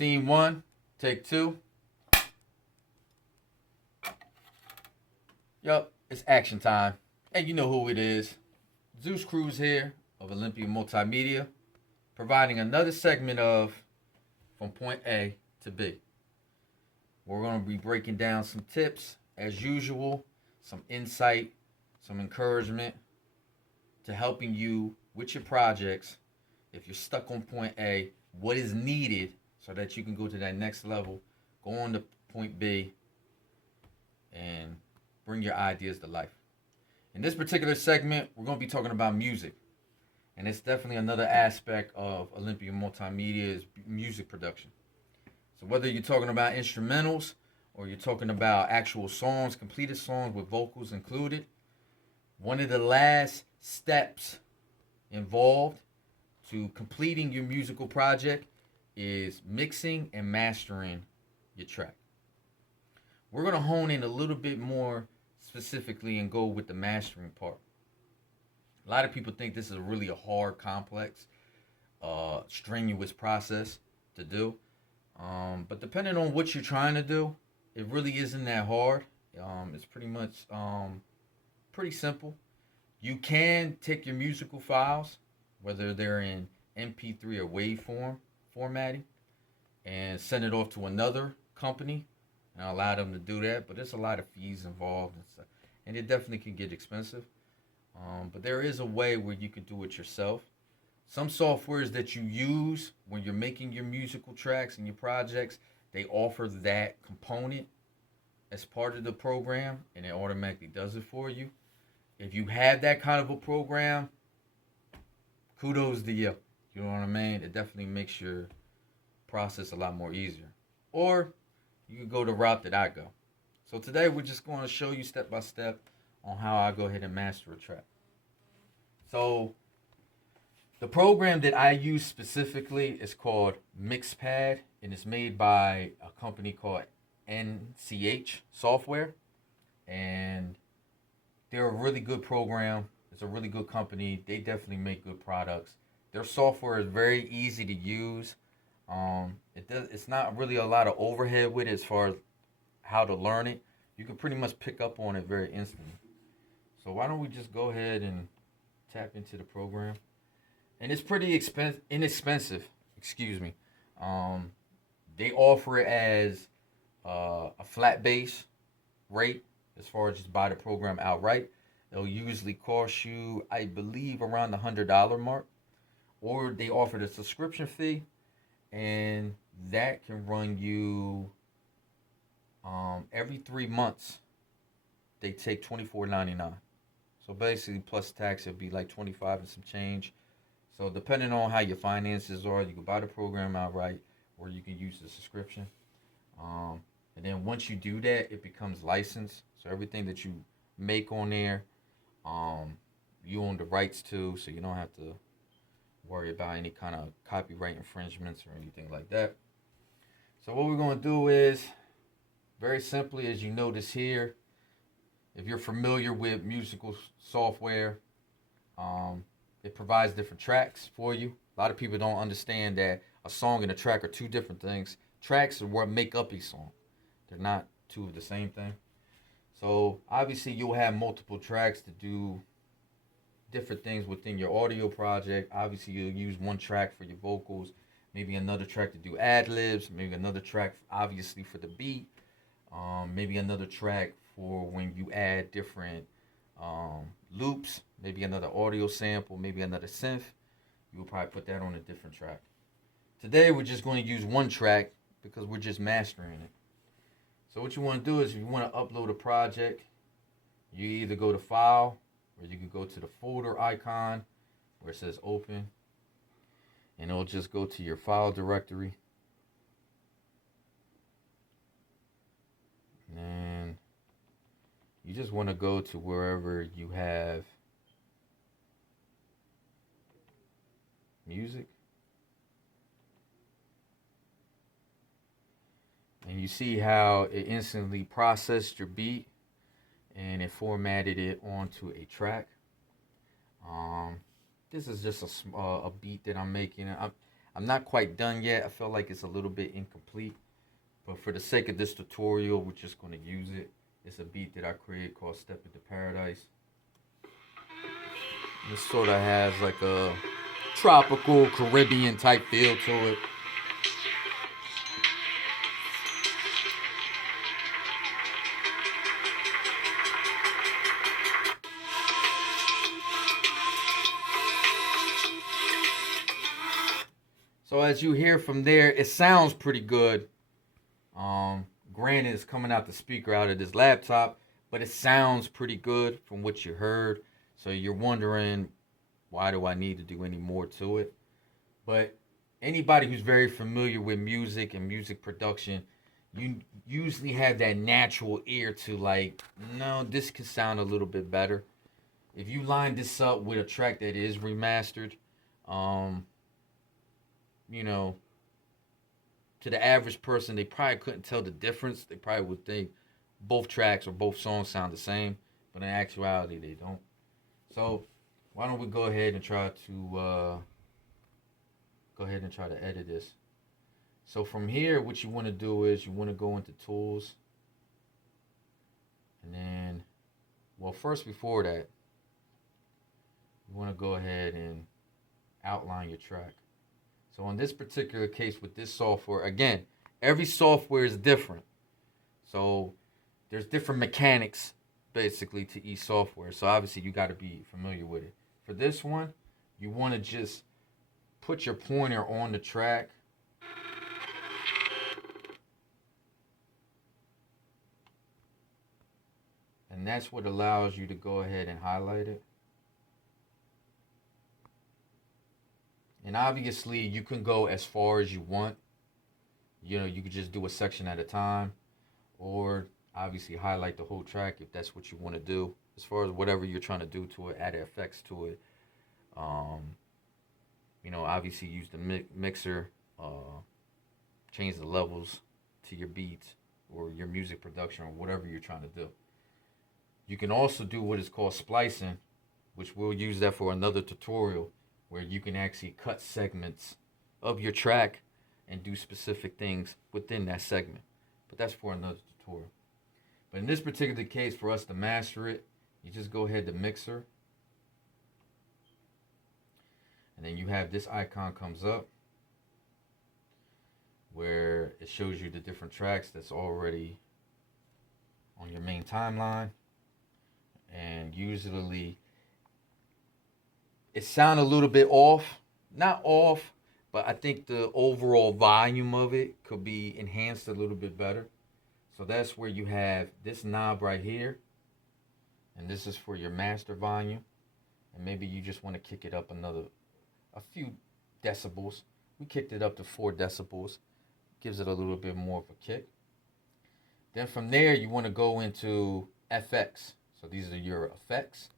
Scene one, take two. Yup, it's action time. And you know who it is. Zeus Cruz here of Olympia Multimedia, providing another segment of From Point A to B. We're going to be breaking down some tips, as usual, some insight, some encouragement to helping you with your projects. If you're stuck on point A, what is needed so that you can go to that next level, go on to point B, and bring your ideas to life. In this particular segment, we're going to be talking about music. And it's definitely another aspect of Olympia Multimedia is music production. So whether you're talking about instrumentals or you're talking about actual songs, completed songs with vocals included, one of the last steps involved to completing your musical project is mixing and mastering your track. We're going to hone in a little bit more specifically and go with the mastering part. A lot of people think this is really a hard, complex, strenuous process to do. But depending on what you're trying to do, it really isn't that hard. It's pretty much pretty simple. You can take your musical files, whether they're in MP3 or waveform formatting, and send it off to another company and allow them to do that. But there's a lot of fees involved and stuff, and it definitely can get expensive. But there is a way where you can do it yourself. Some softwares that you use when you're making your musical tracks and your projects, they offer that component as part of the program, and it automatically does it for you. If you have that kind of a program, kudos to you. You know what I mean? It definitely makes your process a lot more easier. Or you can go the route that I go. So today we're just going to show you step by step on how I go ahead and master a track. So the program that I use specifically is called Mixpad, and it's made by a company called NCH Software. And they're a really good program. It's a really good company. They definitely make good products. Their software is very easy to use. It's not really a lot of overhead with it as far as how to learn it. You can pretty much pick up on it very instantly. So why don't we just go ahead and tap into the program? And it's pretty inexpensive. Excuse me. They offer it as a flat base rate as far as just buy the program outright. It'll usually cost you, I believe, around the $100 mark. Or they offer the subscription fee, and that can run you every 3 months. They take $24.99. So basically, plus tax, it'd be like $25 and some change. So depending on how your finances are, you can buy the program outright, or you can use the subscription. And then once you do that, it becomes licensed. So everything that you make on there, you own the rights to, so you don't have to worry about any kind of copyright infringements or anything like that. So what we're going to do is, very simply, as you notice here, if you're familiar with musical software, it provides different tracks for you. A lot of people don't understand that a song and a track are two different things. Tracks are what make up a song. They're not two of the same thing. So obviously you'll have multiple tracks to do different things within your audio project. Obviously you'll use one track for your vocals, maybe another track to do ad-libs, maybe another track obviously for the beat, maybe another track for when you add different loops, maybe another audio sample, maybe another synth. You'll probably put that on a different track. Today we're just going to use one track because we're just mastering it. So what you want to do is, if you want to upload a project, you either go to File, or you can go to the folder icon where it says Open, and it'll just go to your file directory. And then you just want to go to wherever you have music. And you see how it instantly processed your beat and it formatted it onto a track. This is just a beat that I'm making. I'm not quite done yet. I feel like it's a little bit incomplete. But for the sake of this tutorial, we're just going to use it. It's a beat that I created called Step Into Paradise. This sort of has like a tropical Caribbean type feel to it. So as you hear from there, it sounds pretty good. Granted, it's coming out the speaker out of this laptop, but it sounds pretty good from what you heard. So you're wondering, why do I need to do any more to it? But anybody who's very familiar with music and music production, you usually have that natural ear to like, no, this could sound a little bit better. If you line this up with a track that is remastered, um, you know, to the average person, they probably couldn't tell the difference. They probably would think both tracks or both songs sound the same, but in actuality, they don't. So why don't we go ahead and try to edit this. So from here, what you want to do is you want to go into Tools, and then, well, first before that, you want to go ahead and outline your track. So in this particular case with this software, again, every software is different. So there's different mechanics basically to each software. So obviously you got to be familiar with it. For this one, you want to just put your pointer on the track. And that's what allows you to go ahead and highlight it. And obviously, you can go as far as you want. You know, you could just do a section at a time, or obviously highlight the whole track if that's what you want to do. As far as whatever you're trying to do to it, add effects to it. You know, obviously use the mixer, change the levels to your beats or your music production or whatever you're trying to do. You can also do what is called splicing, which we'll use that for another tutorial, where you can actually cut segments of your track and do specific things within that segment. But that's for another tutorial. But in this particular case, for us to master it, you just go ahead to Mixer. And then you have this icon comes up where it shows you the different tracks that's already on your main timeline. And usually it sounds a little bit off. Not off, but I think the overall volume of it could be enhanced a little bit better. So that's where you have this knob right here. And this is for your master volume. And maybe you just want to kick it up a few decibels. We kicked it up to 4 decibels. Gives it a little bit more of a kick. Then from there, you want to go into FX. So these are your effects.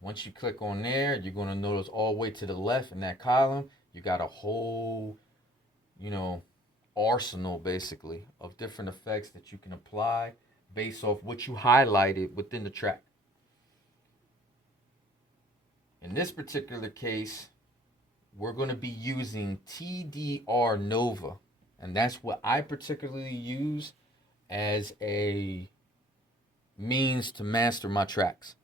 Once you click on there, you're going to notice all the way to the left in that column, you got a whole, arsenal basically of different effects that you can apply based off what you highlighted within the track. In this particular case, we're going to be using TDR Nova, and that's what I particularly use as a means to master my tracks.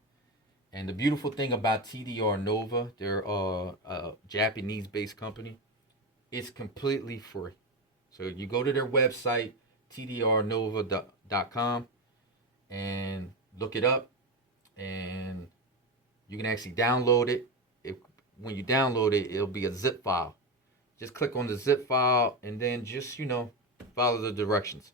And the beautiful thing about TDR Nova, they're a Japanese-based company. It's completely free. So you go to their website, tdrnova.com, and look it up, and you can actually download it. When you download it, it'll be a zip file. Just click on the zip file, and then just, follow the directions.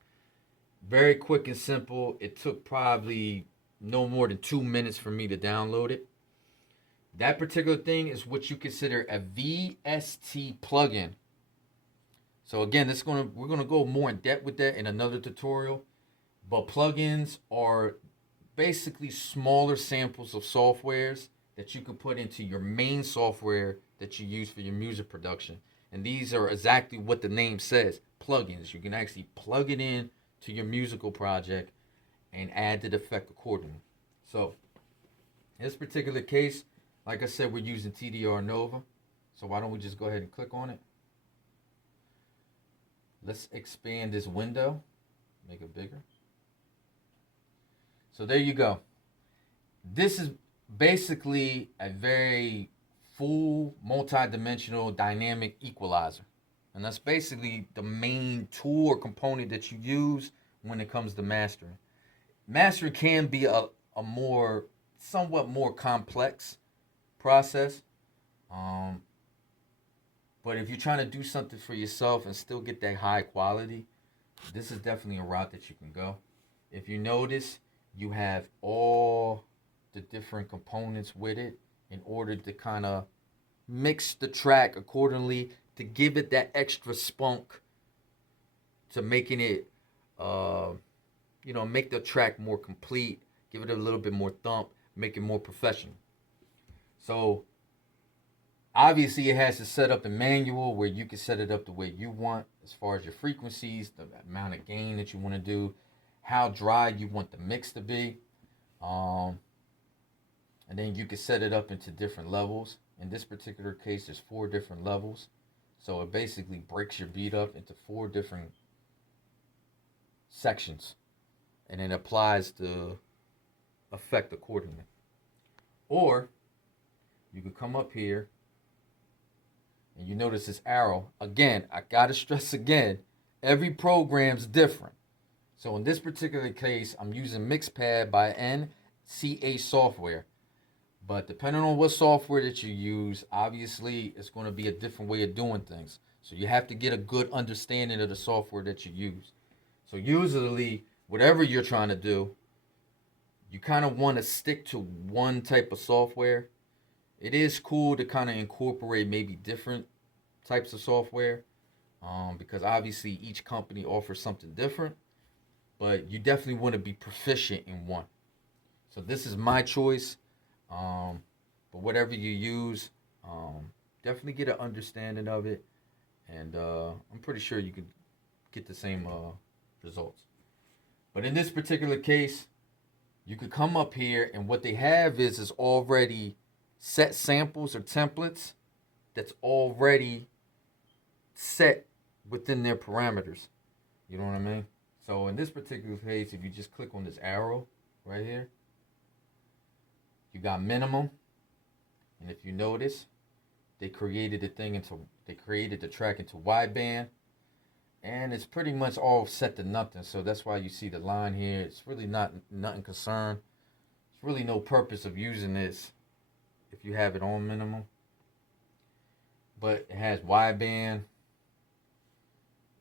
Very quick and simple. It took probably no more than 2 minutes for me to download it. That particular thing is what you consider a VST plugin. So again, we're gonna go more in depth with that in another tutorial. But plugins are basically smaller samples of softwares that you can put into your main software that you use for your music production. And these are exactly what the name says, plugins. You can actually plug it in to your musical project and add the effect accordingly. So in this particular case, like I said, we're using TDR Nova. So why don't we just go ahead and click on it? Let's expand this window, make it bigger. So there you go. This is basically a very full, multi-dimensional, dynamic equalizer. And that's basically the main tool or component that you use when it comes to mastering. Mastering can be a somewhat more complex process. But if you're trying to do something for yourself and still get that high quality, this is definitely a route that you can go. If you notice, you have all the different components with it in order to kind of mix the track accordingly to give it that extra spunk to making it, make the track more complete, give it a little bit more thump, make it more professional. So obviously, it has to set up the manual where you can set it up the way you want as far as your frequencies, the amount of gain that you want to do, how dry you want the mix to be. And then you can set it up into different levels. In this particular case, there's 4 different levels. So it basically breaks your beat up into 4 different sections. And it applies the effect accordingly. Or you can come up here and you notice this arrow. Again, I gotta stress again, every program's different. So in this particular case, I'm using Mixpad by NCA Software. But depending on what software that you use, obviously it's going to be a different way of doing things. So you have to get a good understanding of the software that you use. So usually, whatever you're trying to do, you kind of want to stick to one type of software. It is cool to kind of incorporate maybe different types of software, because obviously each company offers something different, but you definitely want to be proficient in one. So this is my choice, but whatever you use, definitely get an understanding of it, and I'm pretty sure you could get the same results. But in this particular case, you could come up here, and what they have is already set samples or templates that's already set within their parameters. You know what I mean? So in this particular case, if you just click on this arrow right here, you got minimum. And if you notice, they created the track into wideband. And it's pretty much all set to nothing. So that's why you see the line here. It's really nothing concerned. There's really no purpose of using this if you have it on minimum. But it has wideband,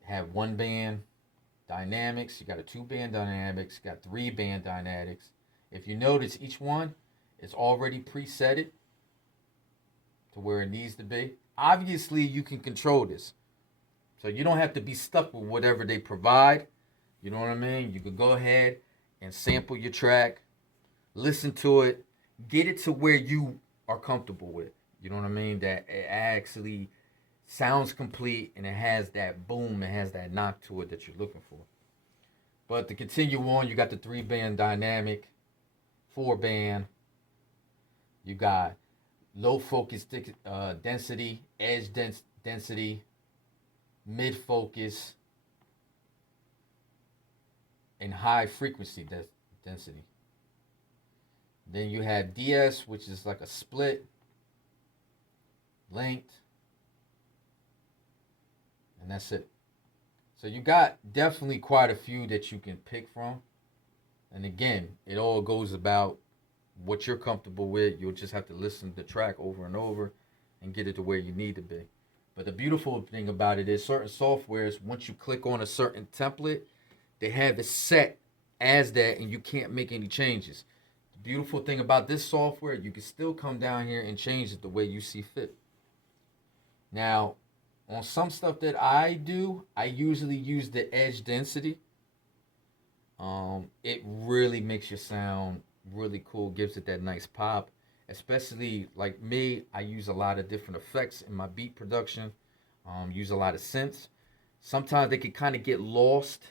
have 1-band dynamics. You got a 2-band dynamics, got 3-band dynamics. If you notice, each one is already presetted to where it needs to be. Obviously, you can control this. So you don't have to be stuck with whatever they provide. You know what I mean? You could go ahead and sample your track, listen to it, get it to where you are comfortable with. You know what I mean? That it actually sounds complete and it has that boom, it has that knock to it that you're looking for. But to continue on, you got the 3-band dynamic, 4-band. You got low focus density, edge density, mid focus, and high frequency density. Then you have DS, which is like a split, length, and that's it. So you got definitely quite a few that you can pick from. And again, it all goes about what you're comfortable with. You'll just have to listen to the track over and over and get it to where you need to be. But the beautiful thing about it is certain softwares, once you click on a certain template, they have it set as that and you can't make any changes. The beautiful thing about this software, you can still come down here and change it the way you see fit. Now, on some stuff that I do, I usually use the edge density. It really makes your sound really cool, gives it that nice pop. Especially like me, I use a lot of different effects in my beat production. Use a lot of synths. Sometimes they can kind of get lost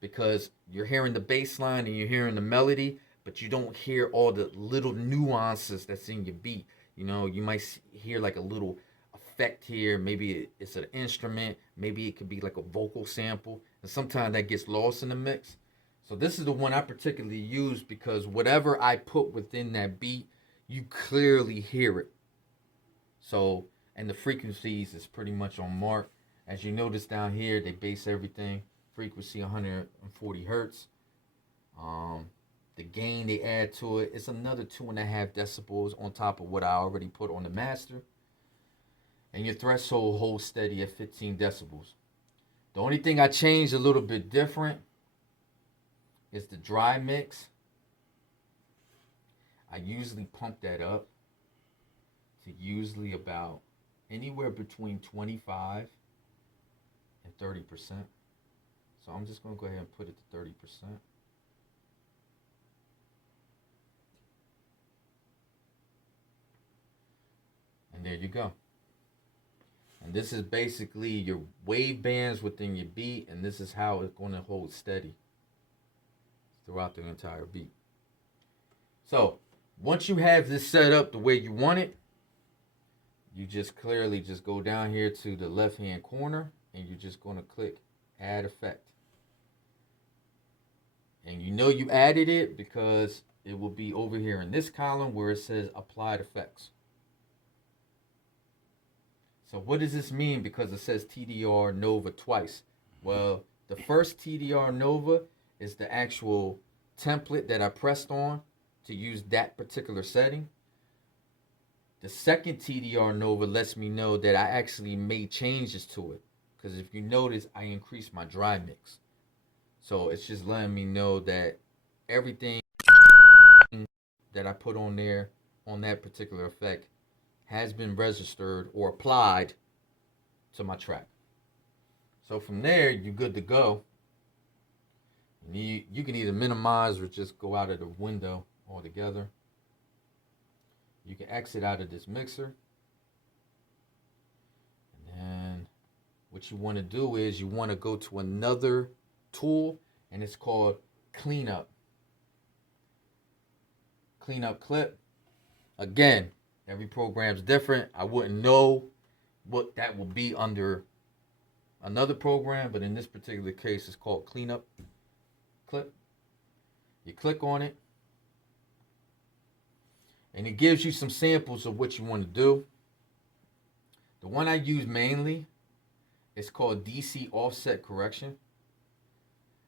because you're hearing the bass line and you're hearing the melody, but you don't hear all the little nuances that's in your beat. You know, you might hear like a little effect here. Maybe it's an instrument. Maybe it could be like a vocal sample. And sometimes that gets lost in the mix. So this is the one I particularly use because whatever I put within that beat, you clearly hear it. So, and the frequencies is pretty much on mark. As you notice down here, they base everything frequency 140 hertz. The gain they add to it is another 2.5 decibels on top of what I already put on the master. And your threshold holds steady at 15 decibels. The only thing I changed a little bit different is the dry mix. I usually pump that up to usually about anywhere between 25 and 30%. So I'm just going to go ahead and put it to 30%. And there you go. And this is basically your wave bands within your beat, and this is how it's going to hold steady throughout the entire beat. So once you have this set up the way you want it, you just clearly just go down here to the left hand corner and you're just going to click add effect. And you know you added it because it will be over here in this column where it says applied effects. So what does this mean because it says TDR Nova twice? Well, the first TDR Nova is the actual template that I pressed on to use that particular setting. The second TDR Nova lets me know that I actually made changes to it. Because if you notice, I increased my dry mix. So it's just letting me know that everything that I put on there on that particular effect has been registered or applied to my track. So from there, you're good to go. You can either minimize or just go out of the window altogether. You can exit out of this mixer. And then what you want to do is you want to go to another tool, and it's called cleanup. Cleanup clip. Again, every program's different. I wouldn't know what that will be under another program, but in this particular case, it's called cleanup clip. You click on it, and it gives you some samples of what you want to do. The one I use mainly is called DC offset correction.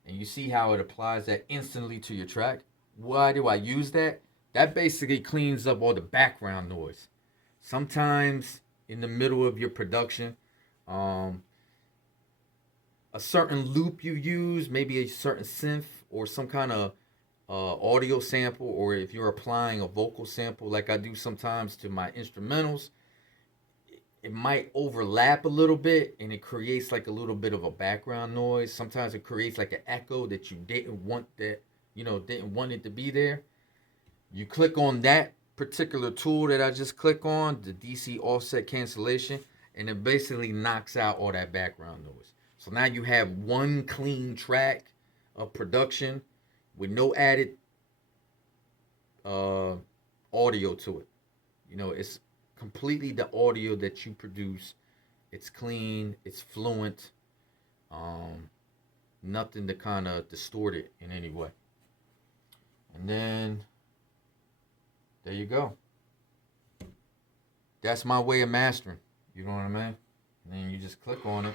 And you see how it applies that instantly to your track. Why do I use that? That basically cleans up all the background noise. Sometimes in the middle of your production, a certain loop you use, maybe a certain synth or some kind of audio sample, or if you're applying a vocal sample like I do sometimes to my instrumentals, it might overlap a little bit and it creates like a little bit of a background noise. Sometimes it creates like an echo that you didn't want it to be there. You click on that particular tool that I just click on, the DC offset cancellation, and it basically knocks out all that background noise. So now you have one clean track of production with no added audio to it. You know, it's completely the audio that you produce. It's clean, it's fluent, nothing to kind of distort it in any way. And then there you go. That's my way of mastering. You know what I mean? And then you just click on it.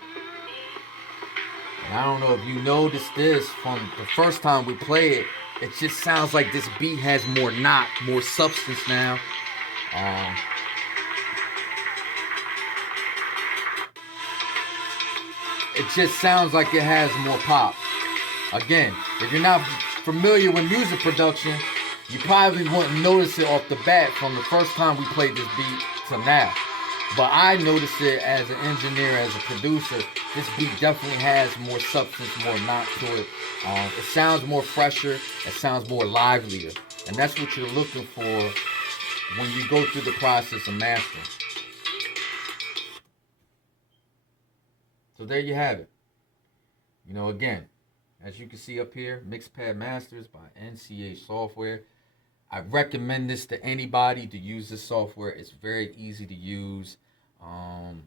And I don't know if you noticed this from the first time we play it. It just sounds like this beat has more knot, more substance now. It just sounds like it has more pop. Again, if you're not familiar with music production, you probably wouldn't notice it off the bat from the first time we played this beat to now. But I noticed it as an engineer, as a producer. This beat definitely has more substance, more knot to it. It sounds more fresher. It sounds more livelier. And that's what you're looking for when you go through the process of mastering. So there you have it. You know, again, as you can see up here, Mixpad Masters by NCH Software. I recommend this to anybody to use this software. It's very easy to use. And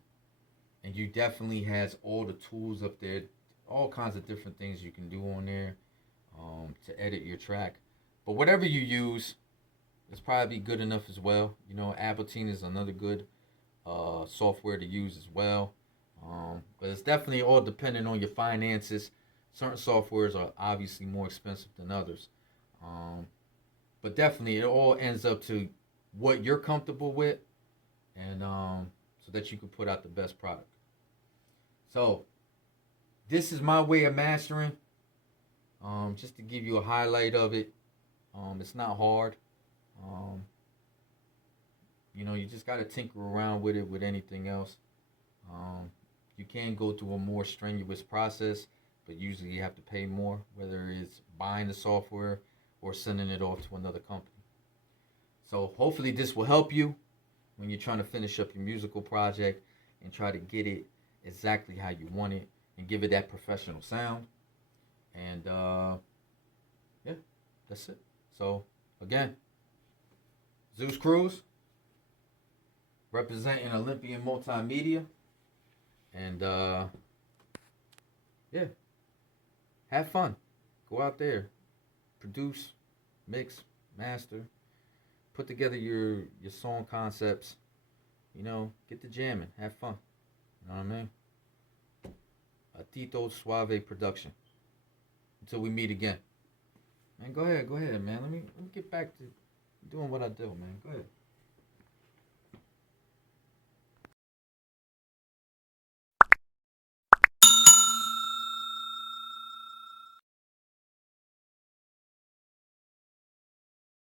you definitely has all the tools up there, all kinds of different things you can do on there to edit your track. But whatever you use, it's probably good enough as well. You know, Ableton is another good software to use as well. But it's definitely all dependent on your finances. Certain softwares are obviously more expensive than others. Um, but definitely, it all ends up to what you're comfortable with, and so that you can put out the best product. So, this is my way of mastering. Just to give you a highlight of it. It's not hard. Um, you know, you just got to tinker around with it with anything else. Um, you can go through a more strenuous process, but usually you have to pay more, whether it's buying the software or sending it off to another company. So hopefully this will help you when you're trying to finish up your musical project and try to get it exactly how you want it and give it that professional sound. And yeah, that's it. So again, Zeus Cruz representing Olympian Multimedia. And yeah, have fun. Go out there, produce, mix, master, put together your song concepts. You know, get to jamming, have fun. You know what I mean? A Tito Suave production. Until we meet again. Man, go ahead, man. Let me get back to doing what I do, man. Go ahead.